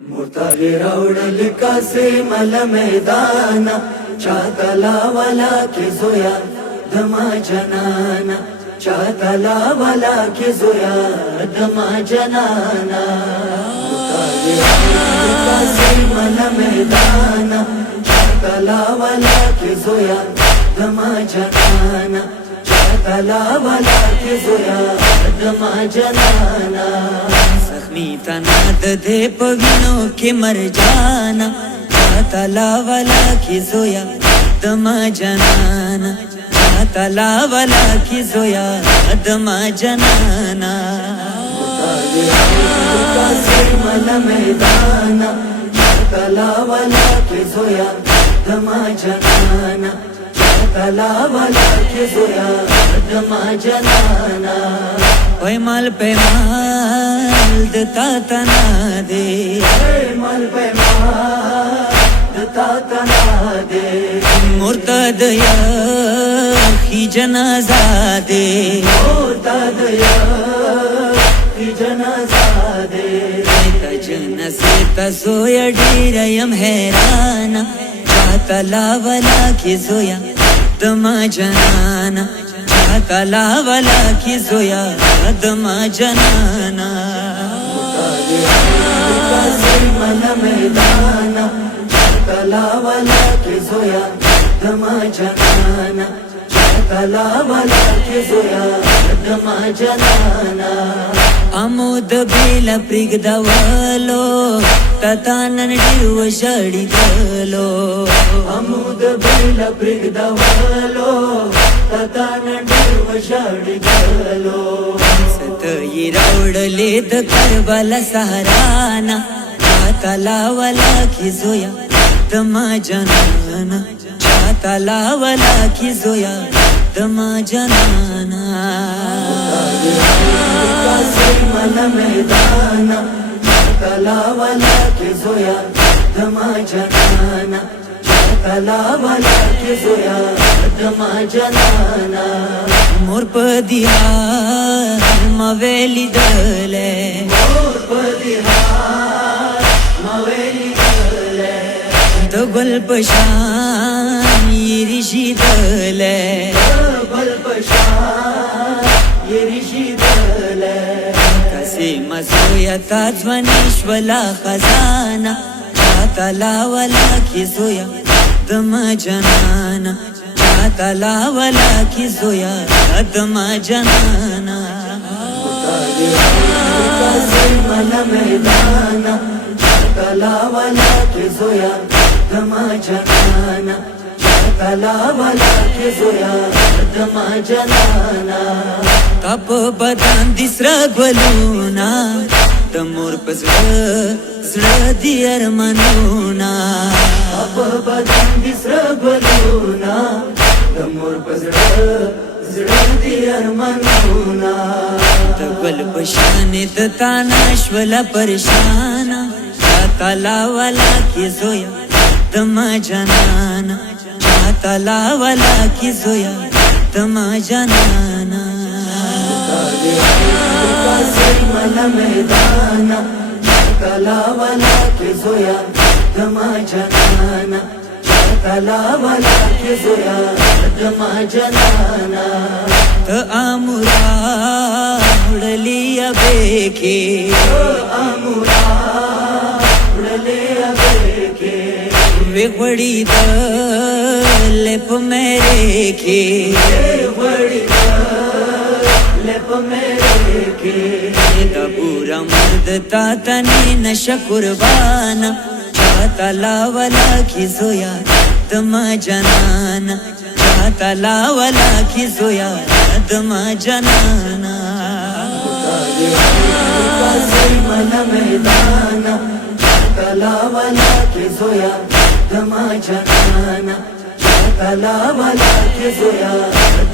मुर्तागे रावडल कासे मल मैदाना चातला वाला के जोया धमा जनाना चातला वाला के जोया धमा जनाना मुर्तागे रावडल कासे मल मैदाना चातला वाला के जोया धमा जनाना चातला वाला के जोया धमा जनाना जख्मी तनाद दे पविनो के मर जाना चातला वाला की जोया दमा जनाना चातला वाला की जोया दमा जनाना मल मैदाना चातला वाला के जोया दमा जनाना चातला वाला के जोया दमा जनाना पैमाल पैमाल दता तना दे पैमाल पैमाल दता तना दे मुर्तद की जनाजा दे मुर्तद की जनाजा दे तजन से तसोया डीरयम हैराना चातला वाला की जोया दमा जनाना चातला वाला की जोया दमा जनाना मल मैदाना चातला वाला के जोया दमा जनाना चातला वाला के जोया दमा जनाना आमोद बेला प्रिगदवलो ततानन डिरुव शडिगलो अमुद बेल प्रिगदवलो ततानन डिरुव शडिगलो सतई रावडले द करबला सहाराना चातला वाला की जोया दमा जनाना चातला वाला की जोया दमा जनाना मल मैदाना चातला वाला के जोया दमा जनाना चातला वाला के जोया दमा जनाना मोर पदिया मवेली दले मोर पदिहार मवेली दले तो गल्पशान ऋषि दले बल्पशान ये ऋषि दले कसे मसोया ताज्वनेश्वला खजाना चातला वाला की जोया दमा जनाना चातला वाला की जोया दमा जनाना मल मैदाना चातला वाला के जोया दमा जनाना चातला वाला के जोया दमा जनाना तप बदान दिसरा ग्वलूना तमोर पसड़ दियर मनूना अब बदन दिसर बलूना तमोर पसड़ दियर मनूना तगल पशाने तानाश्वला परशाना चातला वाला की जोया दमा जनाना चातला वाला की जोया दमा जनाना मल मैदाना चातला वाला के जोया दमा जनाना चातला वाला के जोया दमा जनाना त आमुरा उड़लिया बेखे अमुरा उड़ले अबेके वेगवड़ी लेप मेरे खे बड़ी लेप मेरे के पूरा मर्द तातने नश कुर्बाना चातला वाला की जोया दमा जनाना चातला वाला की जोया दमा जनाना मल मैदाना चातला वाला के जोया दमा जनाना चातला वाला के जोया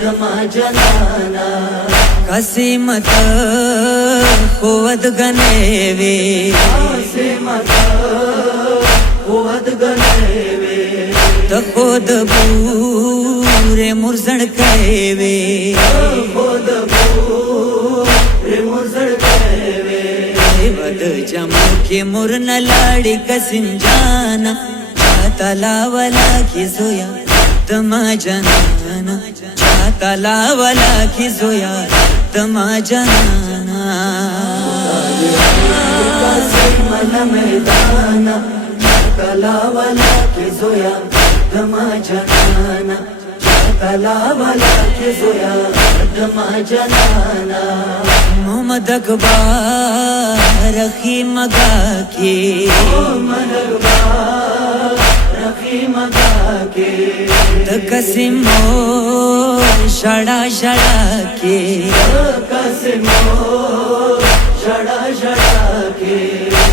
दमा जनाना कसे मत होवद गनेवे से मता होवद गनेवे त खोद बूरे मुरझण कहेवे खुद रे मुजड़ केवे बद जम मुखे मुरन लाडी कसिम जाना छाता लावला की जोया तमा जाना छाता लावला की जोया तमा जाना मन मैदाना तलावला की जोया दमा जनाना तलावला की जोया दमा जनाना मोहम्मद अकबर रखी मगा के रखी मगा के कसिमो शड़ा शड़ा के कसिमो शड़ा शड़ा के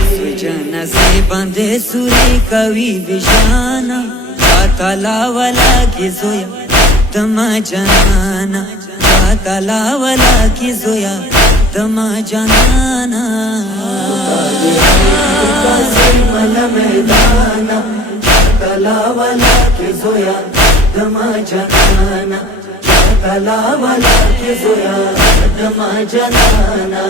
सुजन से बंधे सुरी कवि विशाना छाता लावला की जोया तमा जाना छाता लावला की जोया तमा जाना मन मैदाना तलावला की जोया दमा जनाना तलावला की जोया दमा जनाना